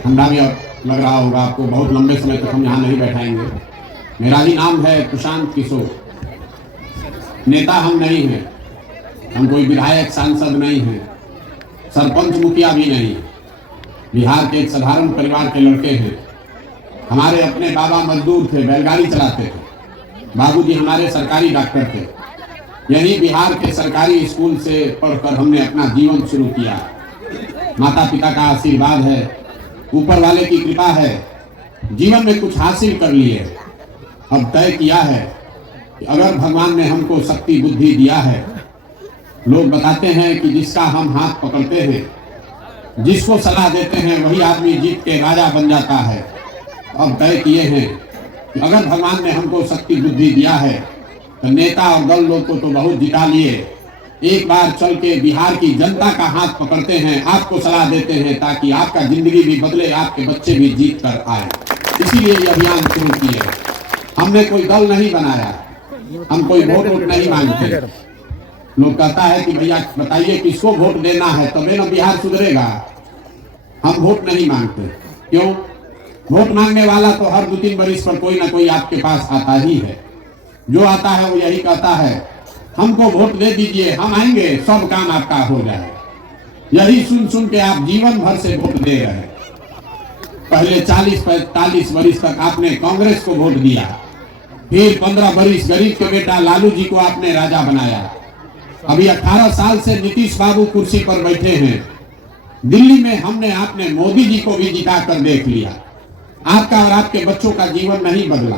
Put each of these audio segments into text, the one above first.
ठंडा भी लग रहा होगा आपको, बहुत लंबे समय तक हम यहाँ नहीं बैठाएंगे। मेरा ही नाम है प्रशांत किशोर। नेता हम नहीं हैं, हम कोई विधायक सांसद नहीं हैं, सरपंच मुखिया भी नहीं। बिहार के एक साधारण परिवार के लड़के हैं। हमारे अपने बाबा मजदूर थे, बैलगाड़ी चलाते थे। बाबूजी हमारे सरकारी डॉक्टर थे। यही बिहार के सरकारी स्कूल से पढ़कर हमने अपना जीवन शुरू किया। माता पिता का आशीर्वाद है, ऊपर वाले की कृपा है, जीवन में कुछ हासिल कर लिए। अब तय किया है कि अगर भगवान ने हमको शक्ति बुद्धि दिया है, लोग बताते हैं कि जिसका हम हाथ पकड़ते हैं, जिसको सलाह देते हैं, वही आदमी जीत के राजा बन जाता है। अब तय किए हैं कि अगर भगवान ने हमको शक्ति बुद्धि दिया है तो नेता और दल लोग को तो बहुत जिता लिए, एक बार चल के बिहार की जनता का हाथ पकड़ते हैं, आपको सलाह देते हैं ताकि आपका जिंदगी भी बदले, आपके बच्चे भी जीत कर आए। इसीलिए ये अभियान शुरू किए। हमने कोई दल नहीं बनाया, हम कोई वोट नहीं मांगते। लोग कहता है कि भैया बताइए किसको वोट देना है तबे ना बिहार सुधरेगा। हम वोट नहीं मांगते। क्यों? वोट मांगने वाला तो हर 2-3 वर्ष पर कोई ना कोई आपके पास आता ही है। जो आता है वो यही कहता है हमको वोट दे दीजिए, हम आएंगे, सब काम आपका हो जाए। यही सुन सुन के आप जीवन भर से वोट दे रहे हैं। पहले 40-45 वर्ष तक आपने कांग्रेस को वोट दिया, फिर 15 वर्ष गरीब के बेटा लालू जी को आपने राजा बनाया। अभी 18 साल से नीतीश बाबू कुर्सी पर बैठे हैं। दिल्ली में हमने आपने मोदी जी को भी जिता कर देख लिया। आपका और आपके बच्चों का जीवन नहीं बदला।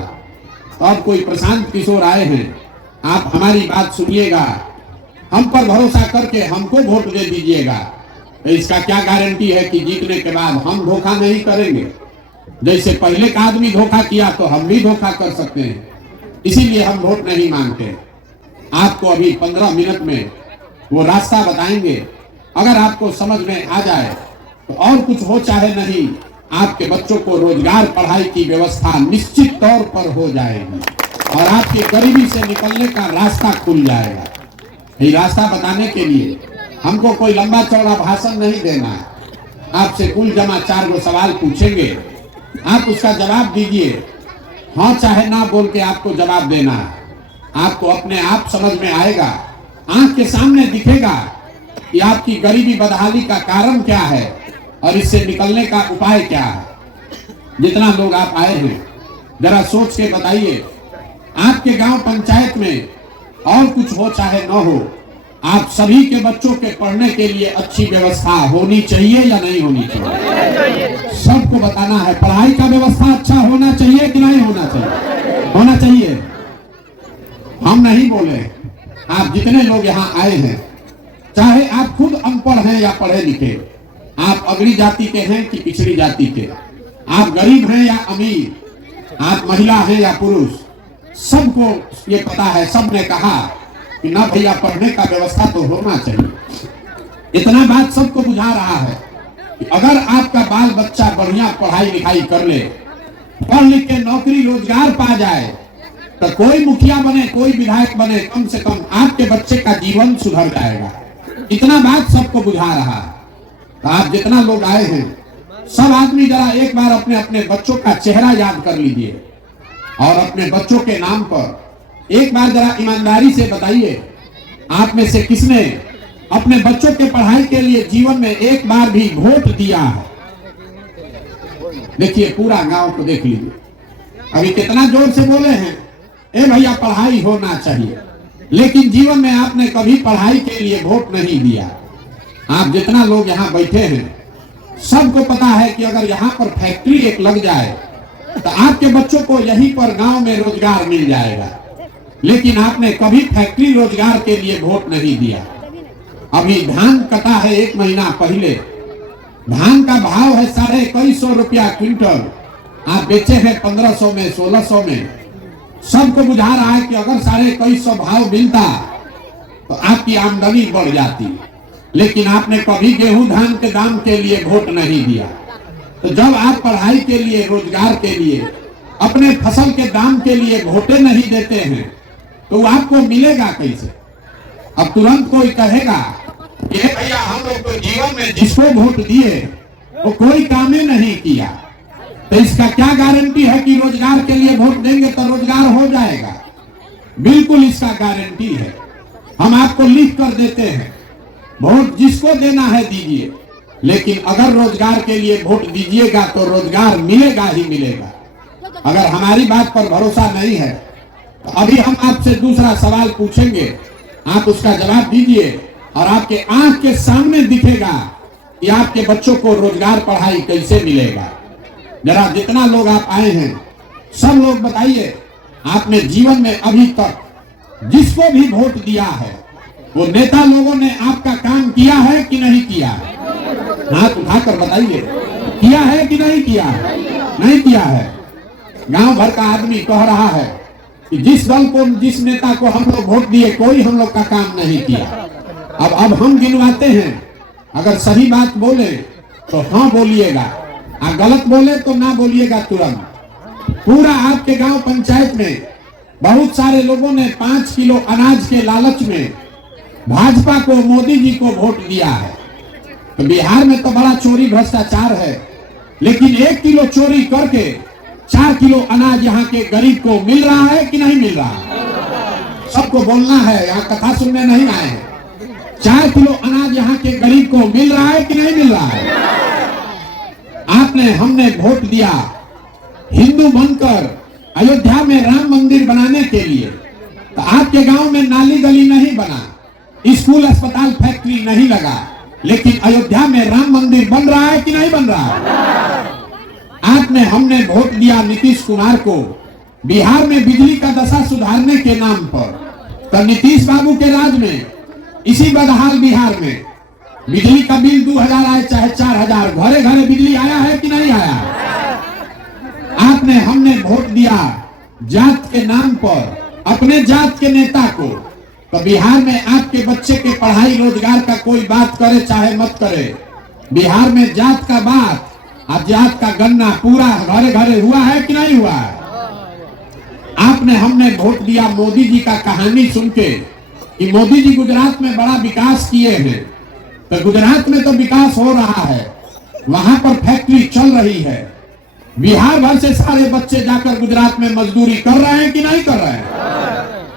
तो अब कोई प्रशांत किशोर आए हैं, आप हमारी बात सुनिएगा, हम पर भरोसा करके हमको वोट दे दीजिएगा। तो इसका क्या गारंटी है कि जीतने के बाद हम धोखा नहीं करेंगे? जैसे पहले का आदमी धोखा किया तो हम भी धोखा कर सकते हैं। इसीलिए हम वोट नहीं मांगते। आपको अभी 15 मिनट में वो रास्ता बताएंगे। अगर आपको समझ में आ जाए तो और कुछ हो चाहे नहीं, आपके बच्चों को रोजगार पढ़ाई की व्यवस्था निश्चित तौर पर हो जाएगी और आपकी गरीबी से निकलने का रास्ता खुल जाएगा। ये रास्ता बताने के लिए हमको कोई लंबा चौड़ा भाषण नहीं देना है। आपसे कुल जमा 4 गो सवाल पूछेंगे, आप उसका जवाब दीजिए। हाँ चाहे ना बोल के आपको जवाब देना है। आपको अपने आप समझ में आएगा, आंख के सामने दिखेगा कि आपकी गरीबी बदहाली का कारण क्या है और इससे निकलने का उपाय क्या है। जितना लोग आप आए हैं जरा सोच के बताइए, आपके गांव पंचायत में और कुछ हो चाहे न हो, आप सभी के बच्चों के पढ़ने के लिए अच्छी व्यवस्था होनी चाहिए या नहीं होनी चाहिए? सबको बताना है पढ़ाई का व्यवस्था अच्छा होना चाहिए कि नहीं होना चाहिए? होना चाहिए। हम नहीं बोले, आप जितने लोग यहाँ आए हैं, चाहे आप खुद अनपढ़ हैं या पढ़े लिखे, आप अगड़ी जाति के हैं कि पिछड़ी जाति के, आप गरीब हैं या अमीर, आप महिला हैं या पुरुष, सबको ये पता है। सब ने कहा कि ना भैया पढ़ने का व्यवस्था तो होना चाहिए। इतना बात सबको बुझा रहा है कि अगर आपका बाल बच्चा बढ़िया पढ़ाई लिखाई कर ले, पढ़ लिख के नौकरी रोजगार पा जाए, तो कोई मुखिया बने, कोई विधायक बने, कम से कम आपके बच्चे का जीवन सुधर जाएगा। इतना बात सबको बुझा रहा है। तो आप जितना लोग आए हैं, सब आदमी जरा एक बार अपने अपने बच्चों का चेहरा याद कर लीजिए और अपने बच्चों के नाम पर एक बार जरा ईमानदारी से बताइए, आप में से किसने अपने बच्चों के पढ़ाई के लिए जीवन में एक बार भी वोट दिया है? देखिए पूरा गांव को देख लीजिए। अभी कितना जोर से बोले हैं, ए भैया पढ़ाई होना चाहिए, लेकिन जीवन में आपने कभी पढ़ाई के लिए वोट नहीं दिया। आप जितना लोग यहाँ बैठे हैं, सबको पता है कि अगर यहाँ पर फैक्ट्री एक लग जाए तो आपके बच्चों को यहीं पर गांव में रोजगार मिल जाएगा, लेकिन आपने कभी फैक्ट्री रोजगार के लिए वोट नहीं दिया। अभी धान कटा है 1 महीना पहले, धान का भाव है 2150 रुपया क्विंटल, आप बेचे हैं 1500 में, 1600 में। सबको बुझा रहा है कि अगर 2150 भाव मिलता तो आपकी आमदनी बढ़ जाती, लेकिन आपने कभी गेहूं धान के दाम के लिए वोट नहीं दिया। तो जब आप पढ़ाई के लिए, रोजगार के लिए, अपने फसल के दाम के लिए वोटे नहीं देते हैं तो आपको मिलेगा कैसे? अब तुरंत कोई कहेगा कि भैया हम लोग तो जीवन में जिसको वोट दिए वो कोई काम ही नहीं किया, तो इसका क्या गारंटी है कि रोजगार के लिए वोट देंगे तो रोजगार हो जाएगा? बिल्कुल इसका गारंटी है। हम आपको लिख कर देते हैं, वोट जिसको देना है दीजिए, लेकिन अगर रोजगार के लिए वोट दीजिएगा तो रोजगार मिलेगा ही मिलेगा। अगर हमारी बात पर भरोसा नहीं है तो अभी हम आपसे दूसरा सवाल पूछेंगे, आप उसका जवाब दीजिए और आपके आंख के सामने दिखेगा कि आपके बच्चों को रोजगार पढ़ाई कैसे मिलेगा। जरा जितना लोग आप आए हैं सब लोग बताइए, आपने जीवन में अभी तक जिसको भी वोट दिया है वो नेता लोगों ने आपका काम किया है कि नहीं किया? हाथ उठाकर बताइए, किया है कि नहीं किया? नहीं किया है। गांव भर का आदमी कह रहा है कि जिस दल को, जिस नेता को हम लोग वोट दिए, कोई हम लोग का काम नहीं किया। अब हम गिनवाते हैं, अगर सही बात बोले तो हाँ बोलिएगा, और गलत बोले तो ना बोलिएगा तुरंत। पूरा आपके गांव पंचायत में बहुत सारे लोगों ने 5 किलो अनाज के लालच में भाजपा को, मोदी जी को वोट दिया है। तो बिहार में तो बड़ा चोरी भ्रष्टाचार है, लेकिन 1 किलो चोरी करके 4 किलो अनाज यहाँ के गरीब को मिल रहा है कि नहीं मिल रहा? सबको बोलना है, यहाँ कथा सुनने नहीं आए हैं। 4 किलो अनाज यहाँ के गरीब को मिल रहा है कि नहीं मिल रहा है? हमने वोट दिया हिंदू बनकर अयोध्या में राम मंदिर बनाने के लिए, तो आपके गांव में नाली गली नहीं बना, स्कूल अस्पताल फैक्ट्री नहीं लगा, लेकिन अयोध्या में राम मंदिर बन रहा है कि नहीं बन रहा है? हमने वोट दिया नीतीश कुमार को बिहार में बिजली का दशा सुधारने के नाम पर, तो नीतीश बाबू के राज में इसी बदहाल बिहार में बिजली का बिल 2000 आए चाहे 4000, घरे घरे बिजली आया है कि नहीं आया? हमने वोट दिया जात के नाम पर अपने जात के नेता को, तो बिहार में आपके बच्चे के पढ़ाई रोजगार का कोई बात करे चाहे मत करे, बिहार में जात का बात और जात का गन्ना पूरा घरे घरे हुआ है कि नहीं हुआ है? हमने वोट दिया मोदी जी का कहानी सुन के कि मोदी जी गुजरात में बड़ा विकास किए हैं, तो गुजरात में तो विकास हो रहा है, वहां पर फैक्ट्री चल रही है, बिहार भर से सारे बच्चे जाकर गुजरात में मजदूरी कर रहे हैं कि नहीं कर रहे हैं?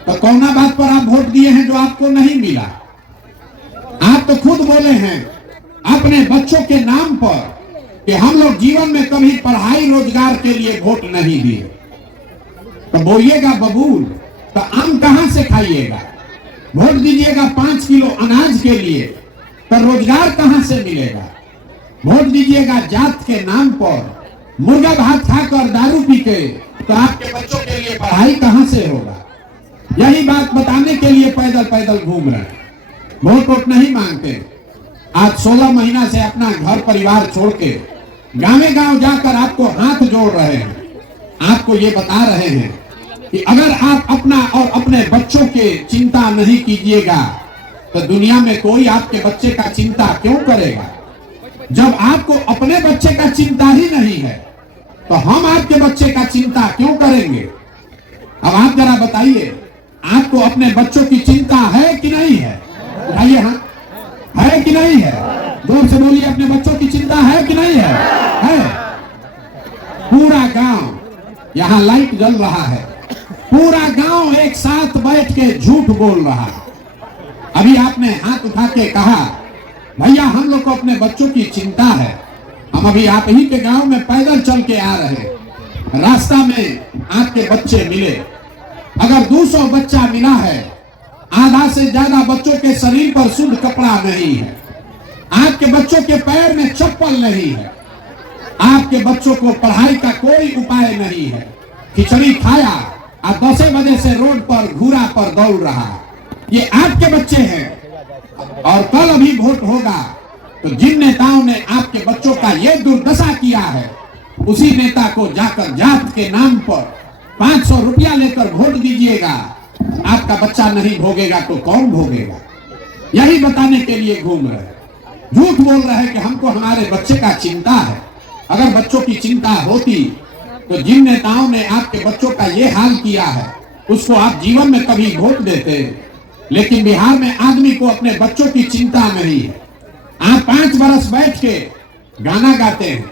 तो कौना बात पर आप वोट दिए हैं जो आपको नहीं मिला? आप तो खुद बोले हैं अपने बच्चों के नाम पर कि हम लोग जीवन में कभी पढ़ाई रोजगार के लिए वोट नहीं दिए। तो बोलिएगा बबूल, तो आम कहां से खाइएगा? वोट दीजिएगा 5 किलो अनाज के लिए, तो रोजगार कहां से मिलेगा? वोट दीजिएगा जात के नाम पर, मुर्गा भात खाकर दारू पी के, तो आपके बच्चों के लिए पढ़ाई कहां से होगा? यही बात बताने के लिए पैदल पैदल घूम रहे हैं, वोट नहीं मांगते। आज 16 महीना से अपना घर परिवार छोड़ के गाँव गांव जाकर आपको हाथ जोड़ रहे हैं, आपको ये बता रहे हैं कि अगर आप अपना और अपने बच्चों के चिंता नहीं कीजिएगा तो दुनिया में कोई आपके बच्चे का चिंता क्यों करेगा? जब आपको अपने बच्चे का चिंता ही नहीं है तो हम आपके बच्चे का चिंता क्यों करेंगे? अब आप जरा बताइए, आपको अपने बच्चों की चिंता है कि नहीं है? बताइए, हाँ है कि नहीं है? जोर से बोलिए, अपने बच्चों की चिंता है कि नहीं है? है। पूरा गांव यहाँ लाइट जल रहा है, पूरा गांव एक साथ बैठ के झूठ बोल रहा है। अभी आपने हाथ उठा के कहा भैया हम लोग को अपने बच्चों की चिंता है, हम अभी आप ही के गांव में पैदल चल के आ रहे हैं, रास्ता में आपके बच्चे मिले, अगर 200 बच्चा मिला है, आधा से ज्यादा बच्चों के शरीर पर शुद्ध कपड़ा नहीं है, आपके बच्चों के पैर में चप्पल नहीं है, आपके बच्चों को पढ़ाई का कोई उपाय नहीं है, खिचड़ी खाया और 10 बजे से रोड पर घूरा पर दौड़ रहा, ये आपके बच्चे हैं। और कल अभी वोट होगा तो जिन नेताओं ने आपके बच्चों का ये दुर्दशा किया है, उसी नेता को जाकर जात के नाम पर 500 रुपया लेकर वोट दीजिएगा। आपका बच्चा नहीं भोगेगा तो कौन भोगेगा? यही बताने के लिए घूम रहे हैं, झूठ बोल रहे हैं कि हमको हमारे बच्चे का चिंता है। अगर बच्चों की चिंता होती तो जिन नेताओं ने आपके बच्चों का ये हाल किया है उसको आप जीवन में कभी वोट देते। लेकिन बिहार में आदमी को अपने बच्चों की चिंता नहीं है। आप 5 बरस बैठ के गाना गाते हैं,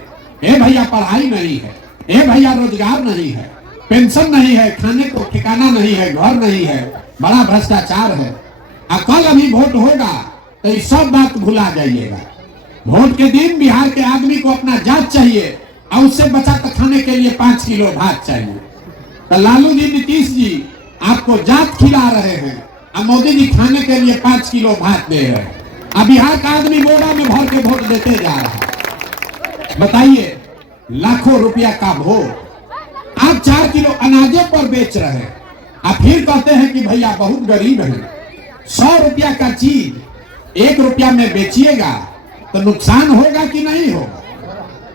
ए भैया पढ़ाई नहीं है, ए भैया रोजगार नहीं है, पेंशन नहीं है, खाने को ठिकाना नहीं है, घर नहीं है, बड़ा भ्रष्टाचार है। कल अभी वोट होगा तो ये सब बात भुला जाइएगा। वोट के दिन बिहार के आदमी को अपना जात चाहिए और उससे बचा कर खाने के लिए 5 किलो भात चाहिए। तो लालू जी, नीतीश जी आपको जात खिला रहे हैं और मोदी जी खाने के लिए 5 किलो भात दे रहे हैं। अब बिहार का आदमी बोरा में भर के वोट देते जा रहा है। बताइए, लाखों रुपया का वोट आप 4 किलो अनाजे पर बेच रहे हैं। आप फिर कहते हैं कि भैया बहुत गरीब है। 100 रुपया का चीज 1 रुपया में बेचिएगा तो नुकसान होगा कि नहीं होगा?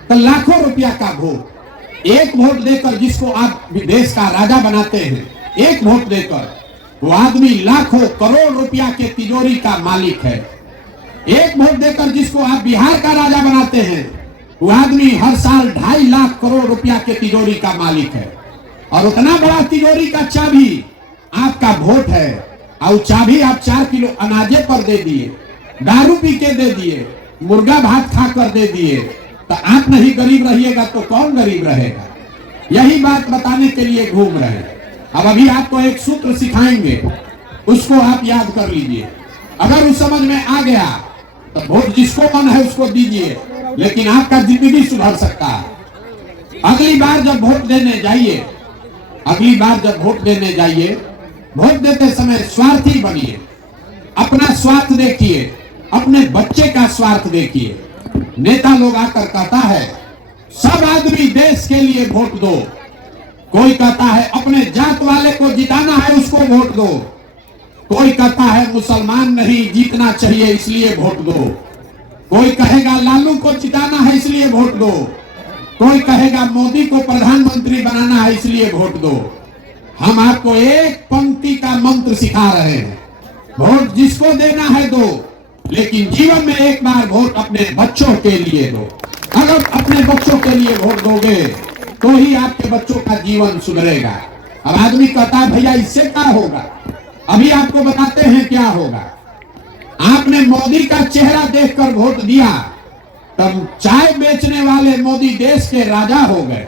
तो लाखों रुपया का वोट, एक वोट देकर जिसको आप देश का राजा बनाते हैं, एक वोट देकर वो आदमी लाखों करोड़ रुपया के तिजोरी का मालिक है। एक वोट देकर जिसको आप बिहार का राजा बनाते हैं, वो आदमी हर साल 2.5 लाख करोड़ रुपया के तिजोरी का मालिक है। और उतना बड़ा तिजोरी का चाबी आपका वोट है और चाबी आप 4 किलो अनाजे पर दे दिए, दारू पी के दे दिए, मुर्गा भात खा कर दे दिए, तो आप नहीं गरीब रहिएगा तो कौन गरीब रहेगा? यही बात बताने के लिए घूम रहे हैं। अब अभी आपको एक सूत्र सिखाएंगे, उसको आप याद कर लीजिए। अगर उस समझ में आ गया तो वोट जिसको मन है उसको दीजिए, लेकिन आपका जिंदगी सुधर सकता है। अगली बार जब वोट देने जाइए, वोट देते समय स्वार्थी बनिए। अपना स्वार्थ देखिए, अपने बच्चे का स्वार्थ देखिए। नेता लोग आकर कहता है सब आदमी देश के लिए वोट दो, कोई कहता है अपने जात वाले को जिताना है उसको वोट दो, कोई कहता है मुसलमान नहीं जीतना चाहिए इसलिए वोट दो, कोई कहेगा लालू को जिताना है इसलिए वोट दो, कोई कहेगा मोदी को प्रधानमंत्री बनाना है इसलिए वोट दो। हम आपको एक पंक्ति का मंत्र सिखा रहे हैं, वोट जिसको देना है दो, लेकिन जीवन में एक बार वोट अपने बच्चों के लिए दो। अगर अपने बच्चों के लिए वोट दोगे तो ही आपके बच्चों का जीवन सुधरेगा। अब आदमी कहता है भैया इससे क्या होगा? अभी आपको बताते हैं क्या होगा। आपने मोदी का चेहरा देखकर वोट दिया, तब चाय बेचने वाले मोदी देश के राजा हो गए।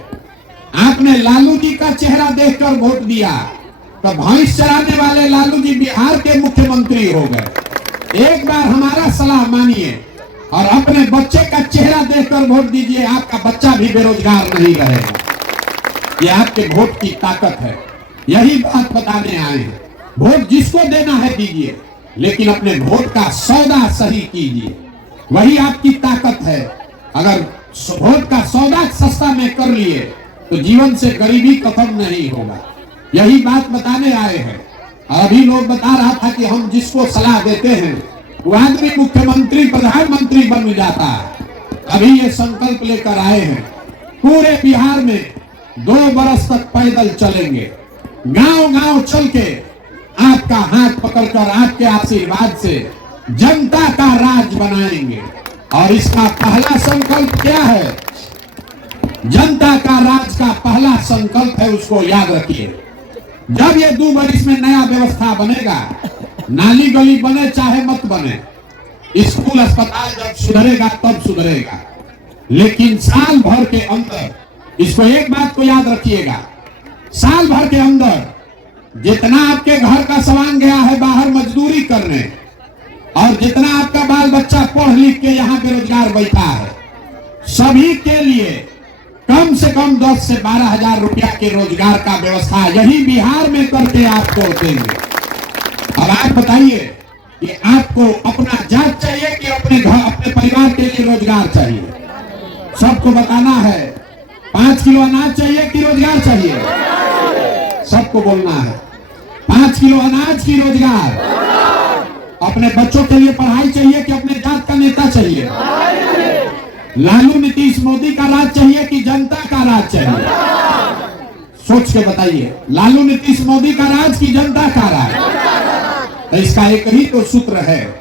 आपने लालू जी का चेहरा देखकर वोट दिया, तब भैंस चराने वाले लालू जी बिहार के मुख्यमंत्री हो गए। एक बार हमारा सलाह मानिए और अपने बच्चे का चेहरा देखकर वोट दीजिए, आपका बच्चा भी बेरोजगार नहीं रहेगा। ये आपके वोट की ताकत है, यही बात बताने आए हैं। वोट जिसको देना है दीजिए, लेकिन अपने वोट का सौदा सही कीजिए, वही आपकी ताकत है। अगर वोट का सौदा सस्ता में कर लिए तो जीवन से गरीबी खत्म नहीं होगा। यही बात बताने आए हैं। अभी लोग बता रहा था कि हम जिसको सलाह देते हैं वो आदमी मुख्यमंत्री प्रधानमंत्री बन जाता है। अभी ये संकल्प लेकर आए हैं, पूरे बिहार में 2 बरस तक पैदल चलेंगे, गांव-गांव चल के आपका हाथ पकड़कर आपके आशीर्वाद से जनता का राज बनाएंगे। और इसका पहला संकल्प क्या है? जनता का राज का पहला संकल्प है, उसको याद रखिए। जब ये 2 बरिस में नया व्यवस्था बनेगा, नाली गली बने चाहे मत बने, स्कूल अस्पताल जब सुधरेगा तब सुधरेगा, लेकिन साल भर के अंदर, इसको एक बात को याद रखिएगा, साल भर के अंदर जितना आपके घर का सामान गया है बाहर मजदूरी करने, और जितना आपका बाल बच्चा पढ़ लिख के यहाँ बेरोजगार बैठा है, सभी के लिए कम से कम 10 से 12 हजार रुपया के रोजगार का व्यवस्था यही बिहार में करके आपको देंगे। अब आप बताइए कि आपको अपना जात चाहिए कि अपने घर अपने परिवार के लिए रोजगार चाहिए? सबको बताना है 5 किलो अनाज चाहिए कि रोजगार चाहिए? सबको बोलना है 5 किलो अनाज की रोजगार। अपने बच्चों के लिए पढ़ाई चाहिए कि अपने जात का नेता चाहिए? लालू नीतीश मोदी का राज चाहिए कि जनता का राज चाहिए? सोच के बताइए, लालू नीतीश मोदी का राज की जनता का राज? तो इसका एक ही तो सूत्र है,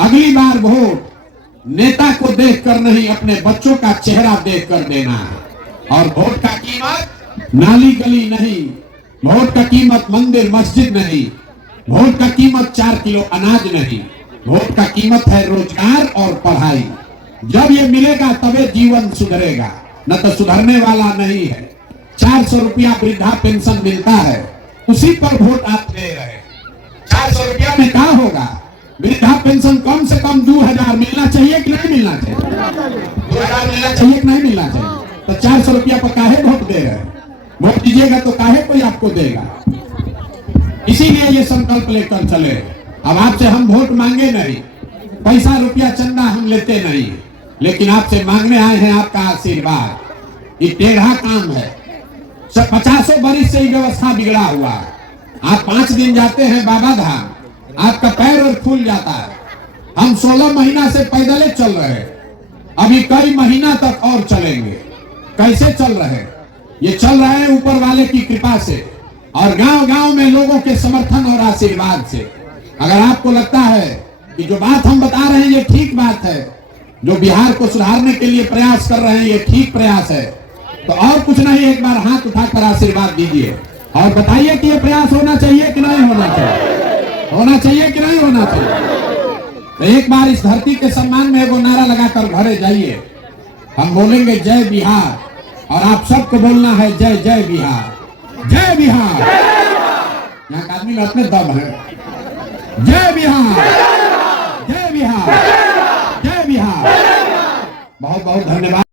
अगली बार वोट नेता को देखकर नहीं अपने बच्चों का चेहरा देखकर देना है। और वोट का कीमत नाली गली नहीं, वोट का कीमत मंदिर मस्जिद नहीं, वोट का कीमत 4 किलो अनाज नहीं, वोट का कीमत है रोजगार और पढ़ाई। जब ये मिलेगा तबे जीवन सुधरेगा, न तो सुधरने वाला नहीं है। 400 रुपया वृद्धा पेंशन मिलता है, उसी पर वोट आप दे रहे हैं। 400 रुपया में क्या होगा? वृद्धा पेंशन कम से कम 2000 मिलना चाहिए कि नहीं मिलना चाहिए? 2000 मिलना चाहिए कि नहीं मिलना चाहिए? तो 400 रुपया पर काहे वोट दे रहे हैं? वोट दीजिएगा तो काहे कोई आपको देगा? इसीलिए ये संकल्प लेकर चले। अब आपसे हम वोट मांगे नहीं, पैसा रुपया चंदा हम लेते नहीं, लेकिन आपसे मांगने आए हैं आपका आशीर्वाद। ये टेढ़ा काम है, 50 बरिस से व्यवस्था बिगड़ा हुआ है। आप 5 दिन जाते हैं बाबा धाम, आपका पैर और फूल जाता है। हम 16 महीना से पैदल चल रहे हैं, अभी कई महीना तक और चलेंगे। कैसे चल रहे हैं? ये चल रहे हैं ऊपर वाले की कृपा से और गांव गांव में लोगों के समर्थन और आशीर्वाद से। अगर आपको लगता है कि जो बात हम बता रहे हैं ये ठीक बात है, जो बिहार को सुधारने के लिए प्रयास कर रहे हैं ये ठीक प्रयास है, तो और कुछ नहीं, एक बार हाथ उठाकर आशीर्वाद दीजिए और बताइए कि ये प्रयास होना चाहिए कि नहीं होना चाहिए, होना चाहिए कि नहीं होना चाहिए। तो एक बार इस धरती के सम्मान में एगो नारा लगाकर घरे जाइए। हम बोलेंगे जय बिहार और आप सबको बोलना है जय जय बिहार, जय बिहार। यहाँ का आदमी में अपने दम है। जय बिहार, जय बिहार, जय बिहार। बहुत बहुत धन्यवाद।